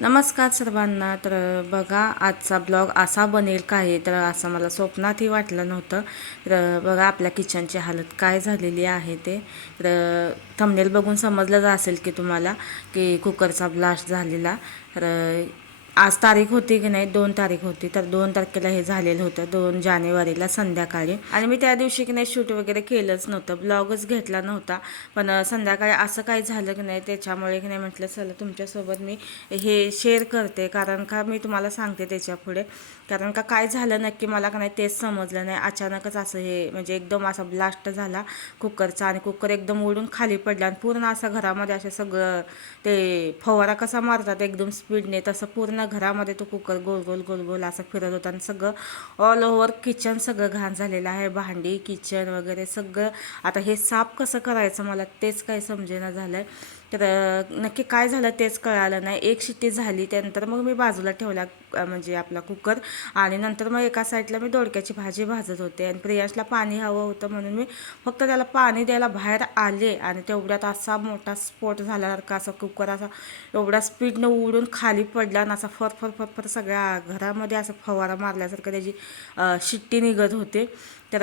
नमस्कार सर्वांना. तर बघा आजचा ब्लॉग असा बनेल काय तर असं मला स्वप्नातही वाटलं नव्हतं. तर बघा आपल्या किचनची हालत काय झालेली आहे ते. तर थंबनेल बघून समजलं असेल की तुम्हाला की कुकरचा ब्लास्ट झालेला. तर आज तारीख होती की नाही दोन तारीख होती. तर दोन तारखेला हे झालेलं होतं दोन जानेवारीला संध्याकाळी. आणि मी त्या दिवशी की नाही शूट वगैरे केलंच नव्हतं ब्लॉगच घेतला नव्हता. पण संध्याकाळी असं काही झालं की नाही त्याच्यामुळे की नाही म्हटलं चला तुमच्यासोबत मी हे शेअर करते. कारण का मी तुम्हाला सांगते त्याच्या पुढे कारण का काय झालं नक्की मला का नाही तेच समजलं नाही. अचानकच असं हे म्हणजे एकदम असा ब्लास्ट झाला कुकरचा आणि कुकर एकदम उडून खाली पडला आणि पूर्ण असं घरामध्ये असं सगळं ते फवारा कसा मारतात एकदम स्पीडने तसं पूर्ण घरामध्ये तो कुकर गोल गोल गोल गोल असं फिरत होता आणि सगळं ऑल ओव्हर किचन सगळं घाण झालेलं आहे. भांडी किचन वगैरे सगळं. आता हे साफ कसं करायचं मला तेच काही समजेना झालं आहे तर नक्की काय झालं तेच कळालं नाही. एक शिट्टी झाली त्यानंतर मग मी बाजूला ठेवला. म्हणजे आपला कुकर. आणि नंतर मग एका साईडला मी दोडक्याची भाजी भाजत होते. आणि प्रियाशला पाणी हवं होतं म्हणून मी फक्त त्याला पाणी द्यायला बाहेर आले. आणि तेवढ्यात असा मोठा स्फोट झाल्यासारखा असा कुकर असा एवढा स्पीडनं उडून खाली पडला आणि असा फर फर फर फर सगळ्या घरामध्ये असं फवारा मारल्यासारखं त्याची शिट्टी निघत होते. तर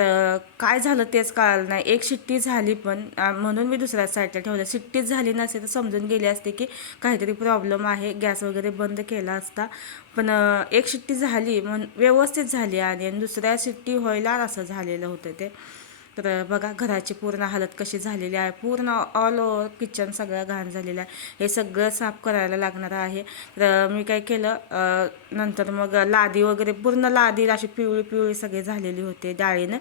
काय झालं तेच कळालं नाही. एक शिट्टी झाली पण म्हणून मी दुसऱ्या साईडला ठेवलं. शिट्टीच झाली नसेल तर समजून गेली असते की काहीतरी प्रॉब्लेम आहे. गॅस वगैरे बंद केला असता. पण एक शिट्टी झाली म्हण व्यवस्थित झाली आणि दुसऱ्या शिट्टी व्हायला असं झालेलं होतं ते. तर बघा घराची पूर्ण हालत कशी झालेली आहे. पूर्ण ऑल ओव्हर किचन सगळं घाण झालेलं आहे. हे सगळं साफ करायला लागणार आहे. तर मी काय केलं नंतर मग लादी वगैरे पूर्ण लादी अशी पिवळी पिवळी सगळी झालेली होते डाळीनं.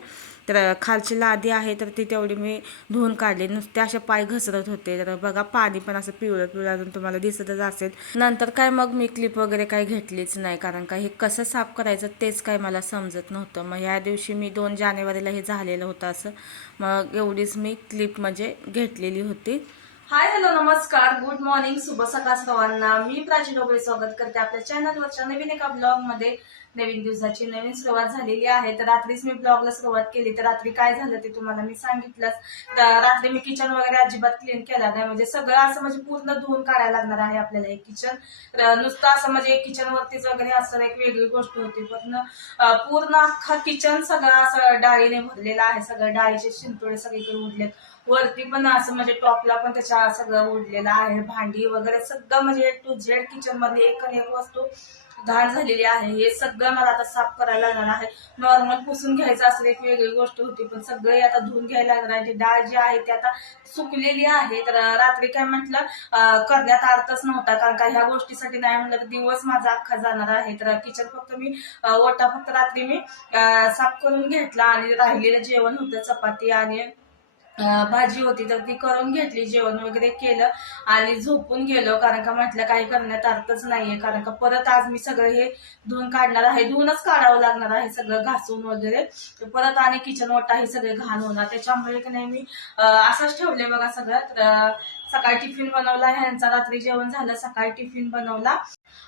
तर खालची लादी आहे तर ती तेवढी मी धुवून काढली. नुसते असे पाय घसरत होते. तर बघा पाणी पण असं पिवळं पिवळं अजून तुम्हाला दिसतच असेल. नंतर काय मग मी क्लिप वगैरे काही घेतलीच नाही कारण का हे कसं साफ करायचं तेच काय मला समजत नव्हतं. मग ह्या दिवशी मी दोन जानेवारीला हे झालेलं होतं असं. मग एवढीच मी क्लिप म्हणजे घेतलेली होती. हाय हॅलो नमस्कार. गुड मॉर्निंग शुभ सकाळ सर्वांना. मी प्राची डोबळे स्वागत करते आपल्या चॅनलवरच्या नवीन एका ब्लॉगमध्ये. नवीन दिवसाची नवीन सुरुवात झालेली आहे. तर रात्रीच मी ब्लॉगला सुरुवात केली. तर रात्री काय झालं ते तुम्हाला मी सांगितलंच. तर रात्री मी किचन वगैरे अजिबात क्लीन केला नाही. म्हणजे सगळं असं म्हणजे पूर्ण धुवून काढायला लागणार आहे आपल्याला एक किचन नुसतं असं म्हणजे किचन वरतीच वगैरे असं एक वेगळी गोष्ट होती. पण पूर्ण अख्खा किचन सगळं असं डाळीने भरलेलं आहे. सगळं डाळीचे शिंतोडे सगळीकडे उडलेत वरती पण असं म्हणजे टॉपला पण त्याच्या सगळं उडलेलं आहे. भांडी वगैरे सगळं म्हणजे टू झेड किचनमध्ये एक एक वस्तू घाण झालेली आहे. हे सगळं मला आता साफ करायला लागणार आहे. नॉर्मल पुसून घ्यायचं असलं एक वेगळी गोष्ट होती पण सगळे आता धुवून घ्यायला लागणार आहे. जी डाळ जी आहे ती आता सुकलेली आहे. तर रात्री काय म्हटलं करण्यात अर्थच नव्हता कारण का ह्या गोष्टीसाठी नाही म्हटलं तर दिवस माझा अख्खा जाणार आहे. तर किचन फक्त मी ओटा फक्त रात्री मी साफ करून घेतला आणि राहिलेलं जेवण होतं चपाती आणि भाजी होती तर ती करून घेतली जेवण वगैरे केलं आणि झोपून गेलो. कारण का म्हटलं काही करण्यात अर्थच नाहीये. कारण का परत आज मी सगळं हे धुवून काढणार आहे. धुवूनच काढावं लागणार आहे सगळं घासून वगैरे. परत आणि किचन ओटा हे सगळे घाण होणार. त्याच्यामुळे की नाही मी अं, असंच ठेवले बघा सगळं. तर सकाळी टिफिन बनवला ह्यांचा रात्री जेवण झालं सकाळी टिफिन बनवला.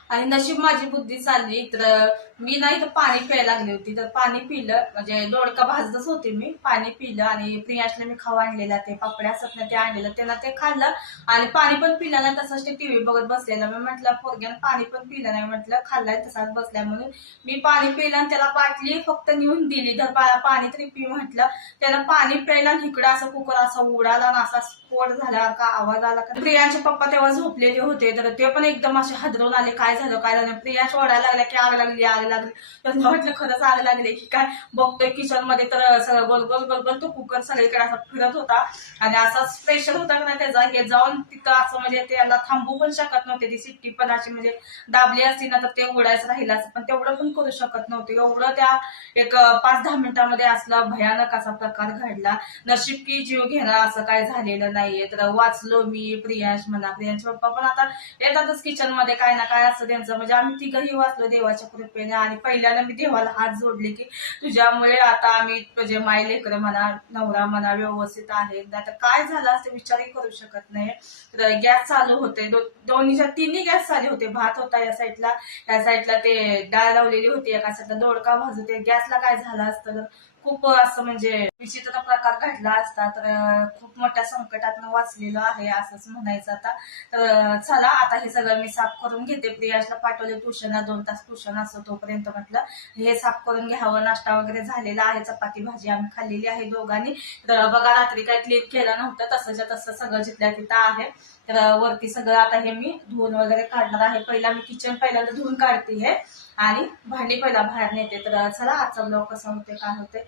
आणि नशीब माझी बुद्धी चालली. तर मी नाही तर पाणी प्यायला लागली होती. तर पाणी पिलं म्हणजे दोडका भाजतच होते मी. पाणी पिलं आणि प्रियाशला मी खाऊ आणलेला ते पापड्या असत ना ते आणलेलं त्यांना ते खाल्लं. आणि पाणी पण पिलं नाही तसंच ते टीव्ही बघत बसलेलं. मी म्हटलं पोरग्यानं पाणी पण पिलं नाही. म्हटलं खाल्लाय तसाच बसलाय. म्हणून मी पाणी पिलं आणि त्याला बाटली फक्त नेऊन दिली. तर पाणी तरी पी म्हटलं. त्याला पाणी प्यायला आणि इकडं असं कुकर असा उडाला आणि असा स्फोट झाला का आवाज आला का? प्रियांचे पप्पा तेव्हा झोपलेले होते तर ते पण एकदम असे हदरून आले. काय झालं काय झालं? प्रियांश ओढायला लागल्या की आग लागली आग लागली. तर म्हटलं खरंच आग लागली की काय? बघतोय किचनमध्ये तर सगळं गोल गोल गोल गोल तो कुकर सगळीकडे असा फिरत होता. आणि असा स्पेशल होता का त्याचा हे जाऊन तिथं असं म्हणजे त्याला थांबू पण शकत नव्हते. ती सिट्टी पण अशी म्हणजे दाबली असती ना तर ते उडायचं राहिलं असं पण तेवढं पण करू शकत नव्हते. एवढं त्या एक पाच दहा मिनिटांमध्ये असला भयानक असा प्रकार घडला. नशीब की जीव घेणं असं काय झालेलं नाहीये. तर वाचलो मी प्रियाश म्हणा प्रियांश पप्पा पण आता येतातच किचनमध्ये काय ना काय असतं त्यांचं. म्हणजे आम्ही तिघही वाचलो देवाच्या कृपेने आणि पहिल्यांदा मी देवाला हात जोडले की तुझ्यामुळे आता आम्ही तुझे माय लेकर म्हणा नवरा म्हणा व्यवस्थित आहे. आता काय झालं असं विचारही करू शकत नाही. तर गॅस चालू होते. दोन्हीच्या तिन्ही गॅस चालू होते. भात होता या साईडला. या साईडला ते डाळ लावलेली होती. एका साईडला दोडका भाजत होते गॅसला काय झालं असतं? खूप असं म्हणजे विचित्र प्रकार घडला असता तर खूप मोठ्या संकटात वाचलेलो आहे असंच म्हणायचं आता. तर चला आता हे सगळं मी साफ करून घेते. प्रियाशला पाठवले ट्युशनला दोन तास ट्युशन असतो तोपर्यंत म्हटलं. हे साफ करून घ्यावं. नाश्ता वगैरे झालेला आहे. चपाती भाजी आम्ही खाल्लेली आहे दोघांनी. तर बघा रात्री काय क्लीन केलं नव्हतं. तसंच्या तसं सगळं जिथल्या तिथं आहे. तर वरती सगळं आता हे मी धुवून वगैरे काढणार आहे. पहिला मी किचन पहिल्यांदा धुवून काढते हे. आणि भांडी पहिला बाहेर नेते. तर चला आजचा ब्लॉग कसा होते काय होते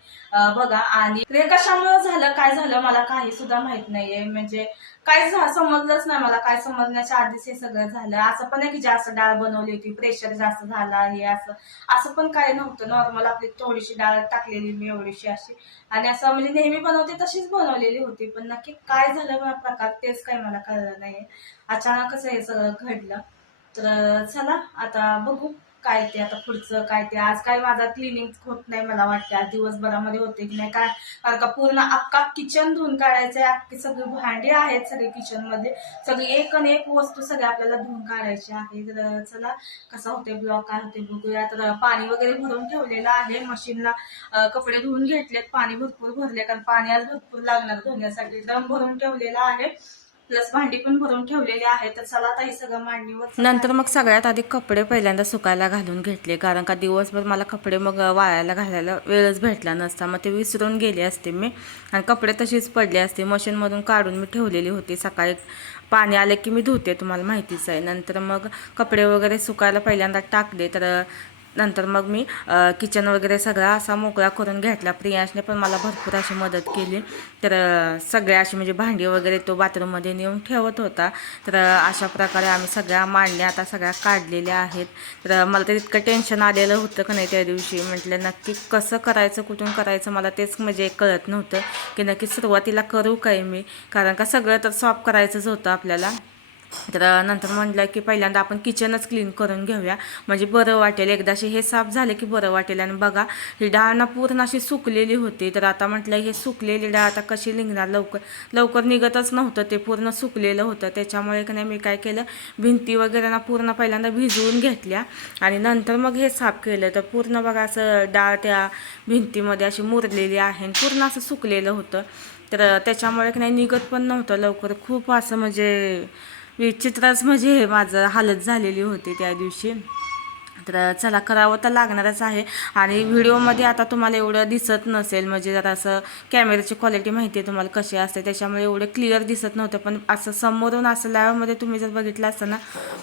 बघा. आणि ते कशामुळे झालं काय झालं मला काही सुद्धा माहीत नाहीये. म्हणजे काय समजलंच नाही मला काय समजण्याच्या आधीच हे सगळं झालं. असं पण आहे की जास्त डाळ बनवली होती प्रेशर जास्त झाला आहे असं. असं पण काय नव्हतं. नॉर्मल आपली थोडीशी डाळ टाकलेली मी एवढीशी अशी. आणि असं म्हणजे नेहमी बनवते तशीच बनवलेली होती. पण नक्की काय झालं प्रकार तेच काही मला कळलं नाही अचानकच हे सगळं घडलं. तर चला आता बघू. काय ते आता पुढचं काय ते आज काय माझा क्लिनिंग होत नाही मला वाटते. आज दिवसभरामध्ये होते की नाही काय? कारण का पूर्ण अख्खा किचन धुवून काढायचंय. अख्खी सगळी भांडी आहेत सगळे किचनमध्ये. सगळी एक आणि एक वस्तू सगळी आपल्याला धुवून काढायची आहे. तर चला कसा होते ब्लॉक काय होते बघूया. तर पाणी वगैरे भरून ठेवलेलं आहे. मशीनला कपडे धुवून घेतलेत. पाणी भरपूर भरले कारण पाणी आज भरपूर लागणार धुण्यासाठी. ड्रम भरून ठेवलेला आहे. प्लस भांडी पण भरून ठेवलेली आहे तर चला आता हे सगळं मांडणीवर नंतर मग सगळ्यात आधी कपडे पहिल्यांदा सुकायला घालून घेतले कारण का दिवसभर मला कपडे मग वाळायला घालायला वेळच भेटला नसता. मग ते विसरून गेले असते मी. आणि कपडे तशीच पडले असते. मशीनमधून काढून मी ठेवलेली होती. सकाळी पाणी आले की मी धुते तुम्हाला माहितीच आहे. नंतर मग कपडे वगैरे सुकायला पहिल्यांदा टाकले तर नंतर मग मी किचन वगैरे सगळा असा मोकळा करून घेतला. प्रियांशने पण मला भरपूर अशी मदत केली. तर सगळे सगळ्या अशी म्हणजे भांडी वगैरे तो बाथरूममध्ये नेऊन ठेवत होता. तर अशा प्रकारे आम्ही सगळ्या मांडण्या आता सगळ्या काढलेल्या आहेत. तर मला तर इतकं टेन्शन आलेलं होतं का नाही त्या दिवशी. म्हटलं नक्की कसं करायचं कुठून करायचं मला तेच म्हणजे कळत नव्हतं की नक्की सुरुवातीला करू काय मी? कारण का सगळं तर सॉफ करायचंच होतं आपल्याला. तर नंतर म्हटलं की पहिल्यांदा आपण किचनच क्लीन करून घेऊया. म्हणजे बरं वाटेल. एकदाशी हे साफ झालं की बरं वाटेल. आणि बघा ही डाळ ना पूर्ण अशी सुकलेली होती. तर आता म्हटलं हे सुकलेली डाळ आता कशी निघणार लवकर? लवकर निघतच नव्हतं. ते पूर्ण सुकलेलं होतं. त्याच्यामुळे की नाही मी काय केलं? भिंती वगैरे ना पूर्ण पहिल्यांदा भिजवून घेतल्या. आणि नंतर मग हे साफ केलं. तर पूर्ण बघा असं डाळ त्या भिंतीमध्ये अशी मुरलेली आहे. आणि पूर्ण असं सुकलेलं होतं. तर त्याच्यामुळे की नाही निघत पण नव्हतं लवकर. खूप असं म्हणजे विचित्रच म्हणजे हे माझं हालत झालेली होती त्या दिवशी. तर चला करावं तर लागणारच आहे. आणि व्हिडिओमध्ये आता तुम्हाला एवढं दिसत नसेल म्हणजे जरा असं कॅमेऱ्याची क्वालिटी माहिती आहे तुम्हाला कशी असते त्याच्यामुळे एवढं क्लिअर दिसत नव्हतं. पण असं समोरून असं लाईव्हमध्ये तुम्ही जर बघितलं असतं ना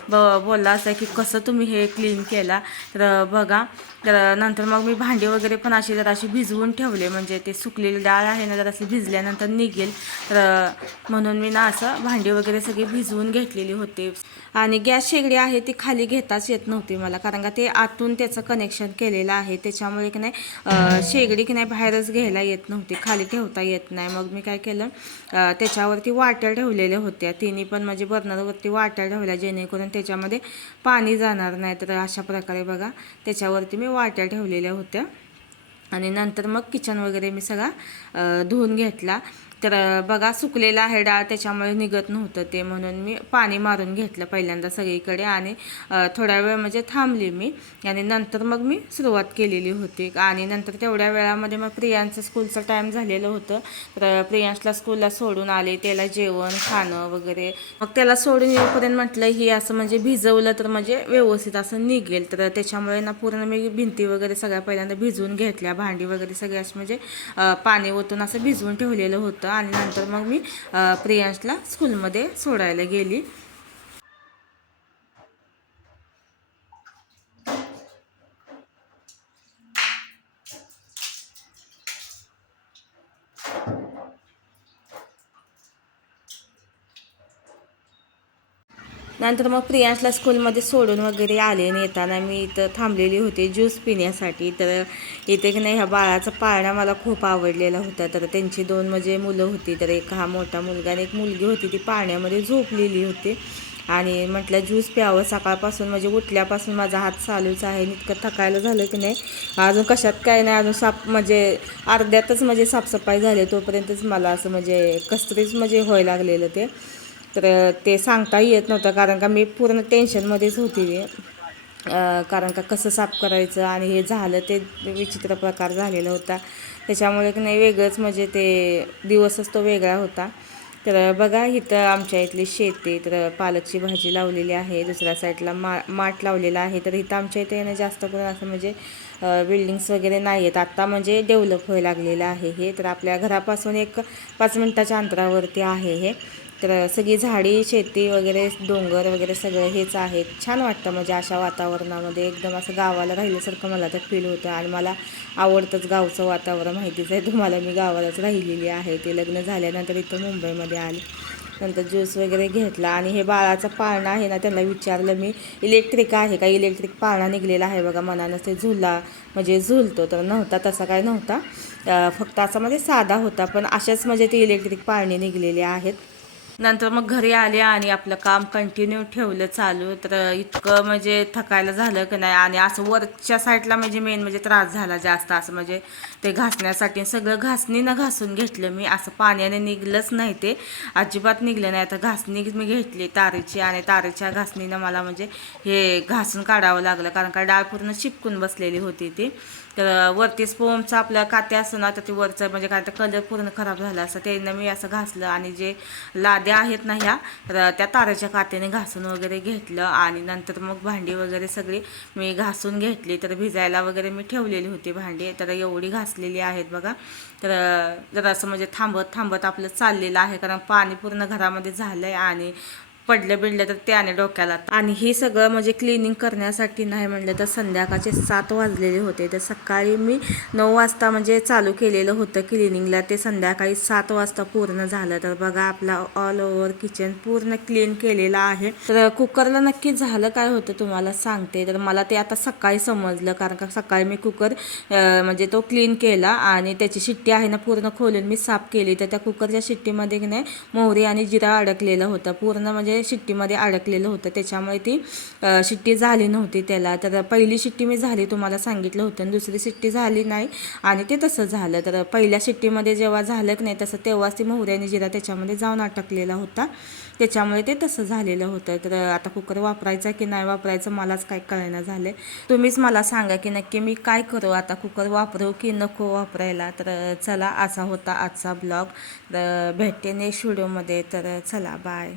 ब बोलला असं की कसं तुम्ही हे क्लीन केला. तर बघा तर नंतर मग मी भांडी वगैरे पण अशी जर अशी भिजवून ठेवले म्हणजे ते सुकलेली डाळ आहे ना जर अशी भिजल्यानंतर निघेल. तर म्हणून मी ना असं भांडी वगैरे सगळी भिजवून घेतलेली होती. आणि गॅस शेगडी आहे ती खाली घेताच येत नव्हती मला कारण का ते आतून त्याचं कनेक्शन केलेलं आहे. त्याच्यामुळे की नाही शेगडी की नाही बाहेरच घ्यायला येत नव्हती खाली ठेवता येत नाही. मग मी काय केलं त्याच्यावरती वाट्या ठेवलेल्या होत्या. तिन्ही पण म्हणजे बर्नरवरती वाट्या ठेवल्या जेणेकरून त्याच्यामध्ये पाणी जाणार नाही. तर अशा प्रकारे बघा त्याच्यावरती मी वाट्या ठेवलेल्या होत्या. आणि नंतर मग किचन वगैरे मी सगळा धुवून घेतला. तर बघा सुकलेला आहे डाळ त्याच्यामुळे निघत नव्हतं ते म्हणून मी पाणी मारून घेतलं पहिल्यांदा सगळीकडे आणि थोड्या वेळ म्हणजे थांबली मी आणि नंतर मग मी सुरुवात केलेली होती आणि नंतर तेवढ्या वेळामध्ये मग प्रियांचं स्कूलचं टाईम झालेलं होतं. तर प्रियांशला स्कूलला सोडून आले त्याला जेवण खाणं वगैरे. मग त्याला सोडून येऊपर्यंत म्हटलं ही असं म्हणजे भिजवलं तर म्हणजे व्यवस्थित असं निघेल. तर त्याच्यामुळे ना पूर्ण मी भिंती वगैरे सगळ्या पहिल्यांदा भिजवून घेतल्या भांडी वगैरे सगळे असं म्हणजे पाणी ओतून असं भिजवून ठेवलेलं होतं. आणि नंतर मग मी प्रियांशला स्कूलमध्ये सोडायला गेली. नंतर मग प्रियांशला स्कूलमध्ये सोडून वगैरे आले आणि येताना मी इथं थांबलेली होते ज्यूस पिण्यासाठी. तर इथे की नाही ह्या बाळाचा पाळणा मला खूप आवडलेला होता. तर त्यांची दोन म्हणजे मुलं होती. तर एक हा मोठा मुलगा आणि एक मुलगी होती. ती पाळण्यामध्ये झोपलेली होती. आणि म्हटलं ज्यूस प्यावं. सकाळपासून म्हणजे उठल्यापासून माझा हात चालूच आहे. आणि इतकं थकायला झालं की नाही अजून कशात काय नाही. अजून साफ म्हणजे अर्ध्यातच म्हणजे साफसफाई झाली. तोपर्यंतच मला असं म्हणजे कसतरीच म्हणजे व्हायला लागलेलं ते. तर ते सांगताही येत नव्हतं कारण का मी पूर्ण टेन्शनमध्येच होती कारण का कसं साफ करायचं आणि हे झालं ते विचित्र प्रकार झालेला होता. त्याच्यामुळे की नाही वेगळंच म्हणजे ते दिवसच तो वेगळा होता. तर बघा इथं आमच्या इथली शेती तर पालकची भाजी लावलेली आहे दुसऱ्या साईडला मा माठ लावलेला आहे. तर इथं आमच्या इथे ना जास्त करून असं म्हणजे बिल्डिंग्स वगैरे नाही आहेत. आत्ता म्हणजे डेव्हलप व्हायला लागलेलं आहे हे. तर आपल्या घरापासून एक पाच मिनटाच्या अंतरावरती आहे हे. तर सगळी झाडी शेती वगैरे डोंगर वगैरे सगळं हेच आहे. छान वाटतं म्हणजे अशा वातावरणामध्ये एकदम असं गावाला राहिल्यासारखं मला तर फील होतं आणि मला आवडतंच गावचं वातावरण माहितीच आहे. तुम्हाला मी गावालाच राहिलेली आहे. ते लग्न झाल्यानंतर इथं मुंबईमध्ये आले. नंतर ज्यूस वगैरे घेतला आणि हे बाळाचा पाळणा आहे ना त्यांना विचारलं मी इलेक्ट्रिक आहे का? इलेक्ट्रिक पाळणा निघलेला आहे बघा मनानं ते झुला म्हणजे झुलतो तर नव्हता तसा काय नव्हता. फक्त असा म्हणजे साधा होता पण अशाच म्हणजे ते इलेक्ट्रिक पाळणे निघलेले आहेत. नंतर मग घरी आले आणि आपलं काम कंटिन्यू ठेवलं चालू. तर इतकं म्हणजे थकायला झालं की नाही. आणि असं वरच्या साईडला म्हणजे मेन म्हणजे त्रास झाला जास्त. असं म्हणजे ते घासण्यासाठी सगळं घासणीनं घासून घेतलं मी. असं पाण्याने निघलंच नाही ते. अजिबात निघलं नाही. तर घासणी मी घेतली तारेची आणि तारेच्या घासणीनं मला म्हणजे हे घासून काढावं लागलं. कारण का डाळ पूर्ण चिपकून बसलेली होती ती. तर वरती स्पोमचं आपलं काते असं ना तर ते वरचं म्हणजे काय तर कलर पूर्ण खराब झाला असं. त्यानं मी असं घासलं आणि जे लाद्या आहेत ना ह्या तर त्या ताराच्या कात्याने घासून वगैरे घेतलं आणि नंतर मग भांडी वगैरे सगळी मी घासून घेतली. तर भिजायला वगैरे मी ठेवलेली होती भांडी. तर एवढी घासलेली आहेत बघा. तर जरा असं म्हणजे थांबत थांबत आपलं चाललेलं आहे. कारण पाणी पूर्ण घरामध्ये झालं आहे आणि पडलं बिडलं तर त्याने डोक्याला आणि हे सगळं म्हणजे क्लिनिंग करण्यासाठी नाही म्हणलं तर संध्याकाळचे सात वाजलेले होते. तर सकाळी मी नऊ वाजता म्हणजे चालू केलेलं होतं क्लिनिंगला ते संध्याकाळी सात वाजता पूर्ण झालं. तर बघा आपला ऑल ओव्हर किचन पूर्ण क्लीन केलेलं आहे. तर कुकरला नक्की झालं काय होतं तुम्हाला सांगते. तर मला ते आता सकाळी समजलं. कारण का सकाळी मी कुकर म्हणजे तो क्लीन केला आणि त्याची शिट्टी आहे ना पूर्ण खोलून मी साफ केली. तर त्या कुकरच्या शिट्टीमध्ये की नाही मोहरी आणि जिरा अडकलेला होता. पूर्ण म्हणजे शिट्टीमध्ये अडकलेलं होतं. त्याच्यामुळे ती शिट्टी झाली नव्हती त्याला. तर पहिली शिट्टी मी झाली तुम्हाला सांगितलं होतं आणि दुसरी शिट्टी झाली नाही आणि ते तसं झालं. तर पहिल्या शिट्टीमध्ये जेव्हा झालं नाही तसं तेव्हाच ती मोहऱ्याने जिरा त्याच्यामध्ये जाऊन अटकलेला होता. त्याच्यामुळे ते तसं झालेलं होतं. तर आता कुकर वापरायचा की नाही वापरायचं मलाच काय कळणं झालं तुम्हीच मला सांगा की नक्की मी काय करू? आता कुकर वापरू की नको वापरायला? तर चला असा होता आजचा ब्लॉग. तर भेटते नेक्स्ट व्हिडिओमध्ये. तर चला बाय.